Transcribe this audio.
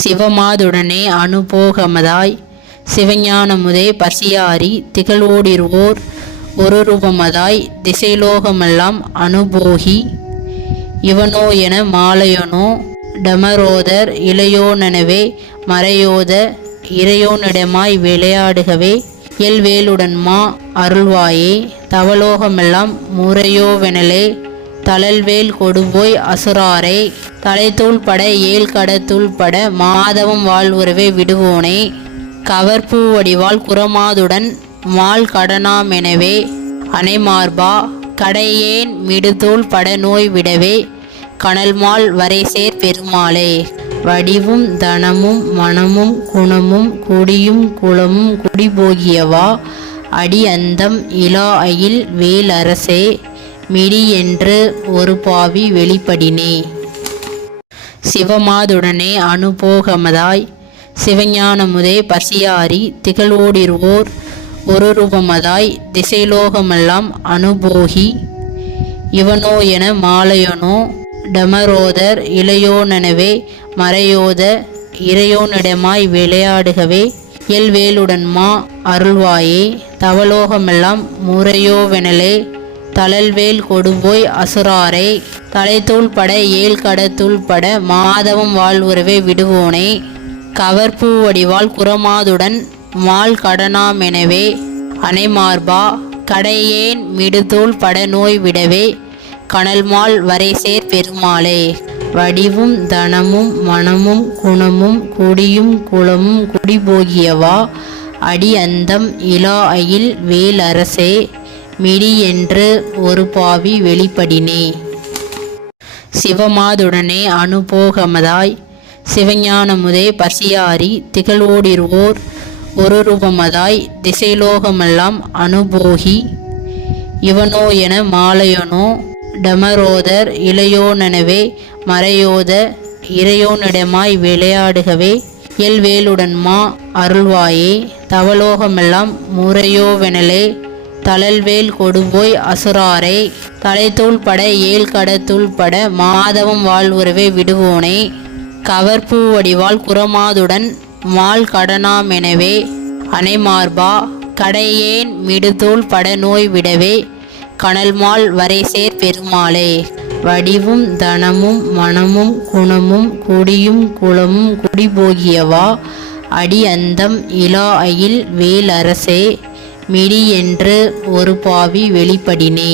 சிவமாதுடனே அனுபோகமதாய் சிவஞானமுதே பசியாரி திகழோடிருவோர் ஒரு ரூபமதாய் திசைலோகமெல்லாம் அனுபோகி இவனோ என மாலையனோ டமரோதர் இளையோனெனவே மறையோத இறையோனிடமாய் விளையாடுகவே எல்வேலுடன்மா அருள்வாயே தவலோகமெல்லாம் முறையோவெனலே தளல்வேல் கொடும்போய் அசுராரே தலைத்தூள் பட ஏழ் கடத்தூள் பட மாதவம் வாழ்வுறவே விடுவோனே கவர்பூ வடிவால் குரமாதுடன் மால் கடனாமெனவே அணைமார்பா கடையேன் மிடுதூள் பட நோய் விடவே கனல்மால் வரைசேர் பெருமாளே வடிவும் தனமும் மனமும் குணமும் குடியும் குளமும் குடிபோகியவா அடி அந்தம் இலா அயில் வேல் அரசே மிடி என்று ஒரு பாவி வெளிப்படினே. சிவமாதுடனே அனுபோகமதாய் சிவஞானமுதே பசியாரி திகழோடிருவோர் ஒரு ரூபமதாய் திசைலோகமெல்லாம் அனுபோகி இவனோ என மாலையனோ டமரோதர் இளையோனெனவே மறையோத இறையோனிடமாய் விளையாடுகவே எல்வேலுடன்மா அருள்வாயே தவலோகமெல்லாம் முறையோவெனலே தளல்வேல் கொடும்போய் அசுராரே தலைத்தூள் பட ஏழ் கடத்தூள் பட மாதவம் வாழ்வுறவே விடுவோனே கவர்பூ வடிவால் குரமாதுடன் மால் கடனாமெனவே அணைமார்பா கடையேன் மிடுதூள் பட நோய் விடவே கனல்மால் வரைசேர் பெருமாளே வடிவும் தனமும் மனமும் குணமும் குடியும் குளமும் குடிபோகியவா அடி அந்தம் இலா அயில் வேல் அரசே மிடி என்று ஒரு பாவி வெளிப்படினே. சிவமாதுடனே அனுபோகமதாய் சிவஞானமுதே பசியாரி திகழோடிருவோர் ஒரு ரூபமதாய் திசைலோகமெல்லாம் அனுபோகி இவனோ என மாலையனோ டமரோதர் இளையோனெனவே மறையோத இறையோனிடமாய் விளையாடுகவே எல்வேலுடன்மா அருள்வாயே தவலோகமெல்லாம் முறையோவெனலே தளல்வேல் கொடும்போய் அசுராரே தலைத்தூள் பட ஏழ் கடத்தூள் பட மாதவம் வாழ்வுறவே விடுவோனே கவர்பூ வடிவால் குரமாதுடன் மால் கடனாமெனவே அணைமார்பா கடையேன் மிடுதூள் பட நோய் விடவே கனல்மால் வரைசேர் பெருமாளே வடிவும் தனமும் மனமும் குணமும் குடியும் குளமும் குடிபோகியவா அடி அந்தம் இலா அயில் வேல் அரசே மிடி என்று ஒரு பாவி வெளிப்படினே.